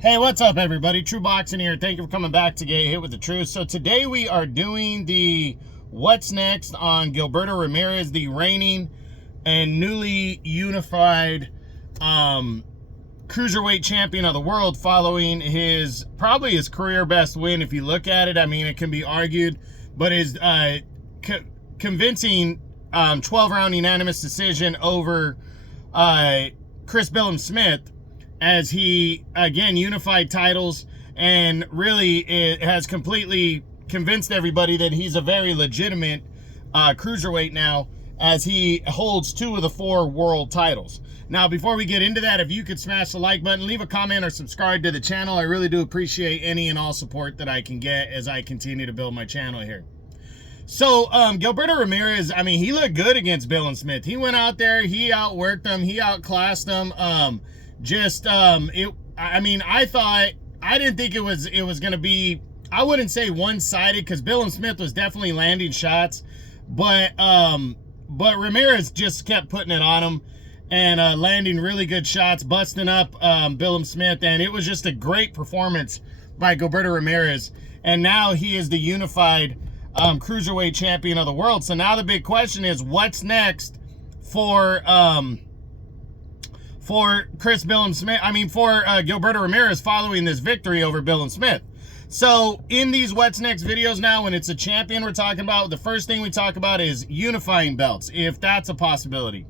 Hey, what's up, everybody? True Boxing here. Thank you for coming back to Get Hit with the Truth. So today we are doing the what's next on Gilberto Ramirez, the reigning and newly unified cruiserweight champion of the world, following his probably his career best win. If you look at it, I mean, it can be argued, but his convincing 12-round unanimous decision over Chris Billiam-Smith, as he again unified titles, and really it has completely convinced everybody that he's a very legitimate cruiserweight now, as he holds 2 of the 4 world titles. Now, before we get into that, if you could smash the like button, leave a comment, or subscribe to the channel, I really do appreciate any and all support that I can get as I continue to build my channel here. So Gilberto Ramirez, I mean, he looked good against Billiam-Smith. He went out there, he outworked him, he outclassed him. I didn't think it was going to be, I wouldn't say one-sided, because Billiam-Smith was definitely landing shots, but Ramirez just kept putting it on him and landing really good shots, busting up Billiam-Smith, and it was just a great performance by Gilberto Ramirez. And now he is the unified cruiserweight champion of the world. So now the big question is, what's next for Chris Billiam-Smith, for Gilberto Ramirez, following this victory over Billiam-Smith? So in these what's next videos now, when it's a champion we're talking about, the first thing we talk about is unifying belts, if that's a possibility.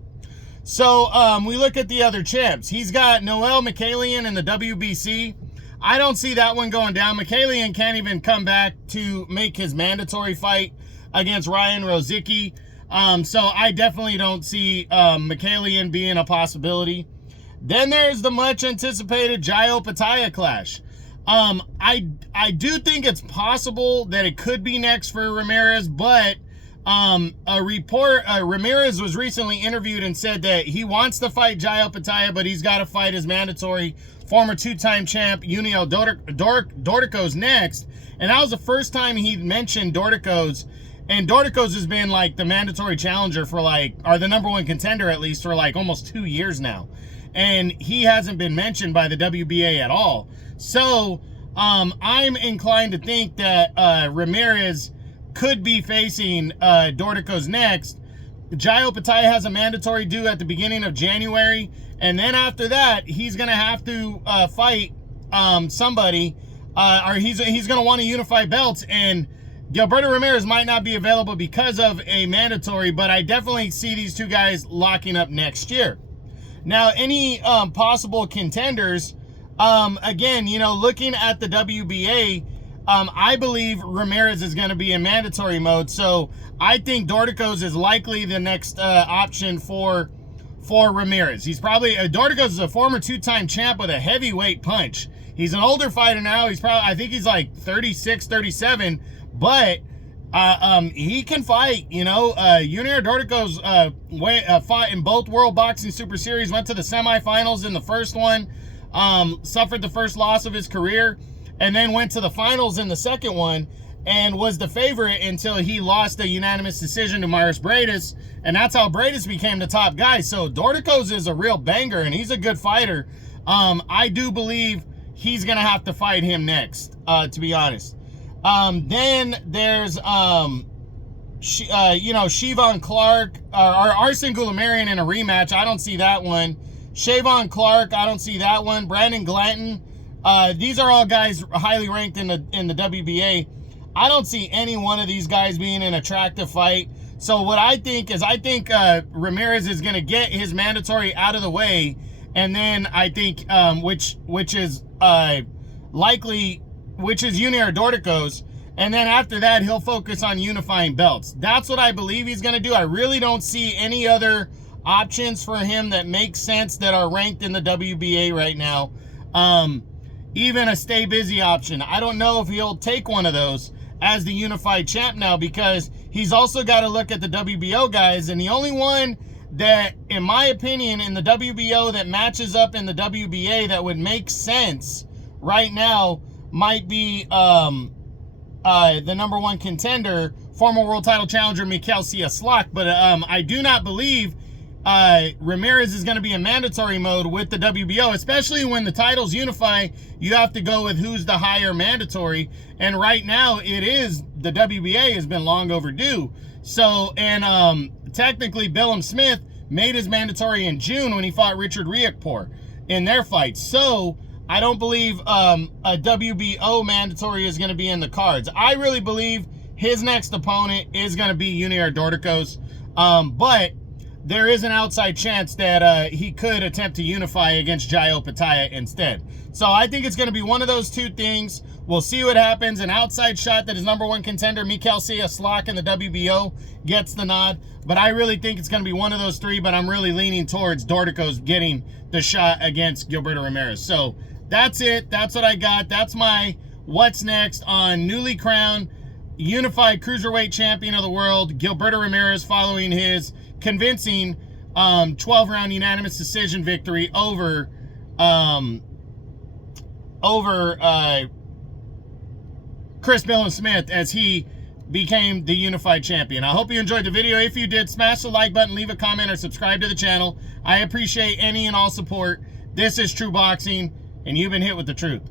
So we look at the other champs. He's got Noel Mikhailian in the WBC. I don't see that one going down. Mikhailian can't even come back to make his mandatory fight against Ryan Rozicki. So I definitely don't see Mikhailian being a possibility. Then there's the much anticipated Jayo Pitaya clash. I do think it's possible that it could be next for Ramirez, but Ramirez was recently interviewed and said that he wants to fight Jayo Pitaya, but he's got to fight his mandatory former 2-time champ Junior Dorticos next. And that was the first time he mentioned Dorticos. And Dorticos has been like the mandatory challenger for or the #1 contender at least, for almost 2 years now. And he hasn't been mentioned by the WBA at all. So I'm inclined to think that Ramirez could be facing Dorticos next. Jayo Pitaya has a mandatory due at the beginning of January. And then after that, he's going to have to fight somebody, or he's going to want to unify belts. And Gilberto Ramirez might not be available because of a mandatory, but I definitely see these two guys locking up next year. Now, any possible contenders, again, looking at the WBA, I believe Ramirez is going to be in mandatory mode. So I think Dorticos is likely the next option for Ramirez. He's probably, Dorticos is a former 2-time champ with a heavyweight punch. He's an older fighter now. He's probably, I think he's like 36, 37, but he can fight. Junior Dorticos fought in both World Boxing Super Series, went to the semifinals in the first one, suffered the first loss of his career, and then went to the finals in the second one, and was the favorite until he lost a unanimous decision to Myers Bradis, and that's how Bradis became the top guy. So Dorticos is a real banger, and he's a good fighter. I do believe he's gonna have to fight him next, to be honest. Then there's Siobhan Clark, or Arsen Goulamirian in a rematch. I don't see that one. Siobhan Clark, I don't see that one. Brandon Glanton, these are all guys highly ranked in the WBA. I don't see any one of these guys being an attractive fight. So what I think is, Ramirez is going to get his mandatory out of the way, and then I think which is Junior Dorticos, and then after that he'll focus on unifying belts. That's what I believe he's going to do. I really don't see any other options for him that make sense that are ranked in the WBA right now. Even a stay busy option, I don't know if he'll take one of those as the unified champ now, because he's also got to look at the WBO guys, and the only one that, in my opinion, in the WBO that matches up in the WBA that would make sense right now might be the #1 contender, former world title challenger Mikhail Cieslak. But I do not believe Ramirez is going to be in mandatory mode with the WBO, especially when the titles unify. You have to go with who's the higher mandatory, and right now it is the WBA has been long overdue. So, and technically Billiam-Smith made his mandatory in June when he fought Richard Riakporhe in their fight. So I don't believe a WBO mandatory is going to be in the cards. I really believe his next opponent is going to be Junior Dorticos, but there is an outside chance that he could attempt to unify against Jaio Pitaya instead. So I think it's going to be one of those two things. We'll see what happens. An outside shot that his #1 contender, Mikhail Cieslak in the WBO, gets the nod. But I really think it's going to be one of those three, but I'm really leaning towards Dorticos getting the shot against Gilberto Ramirez. So that's it. That's what I got. That's my what's next on newly crowned Unified Cruiserweight Champion of the World, Gilberto Ramirez, following his convincing 12-round unanimous decision victory over Chris Billiam-Smith as he became the Unified Champion. I hope you enjoyed the video. If you did, smash the like button, leave a comment, or subscribe to the channel. I appreciate any and all support. This is True Boxing, and you've been hit with the truth.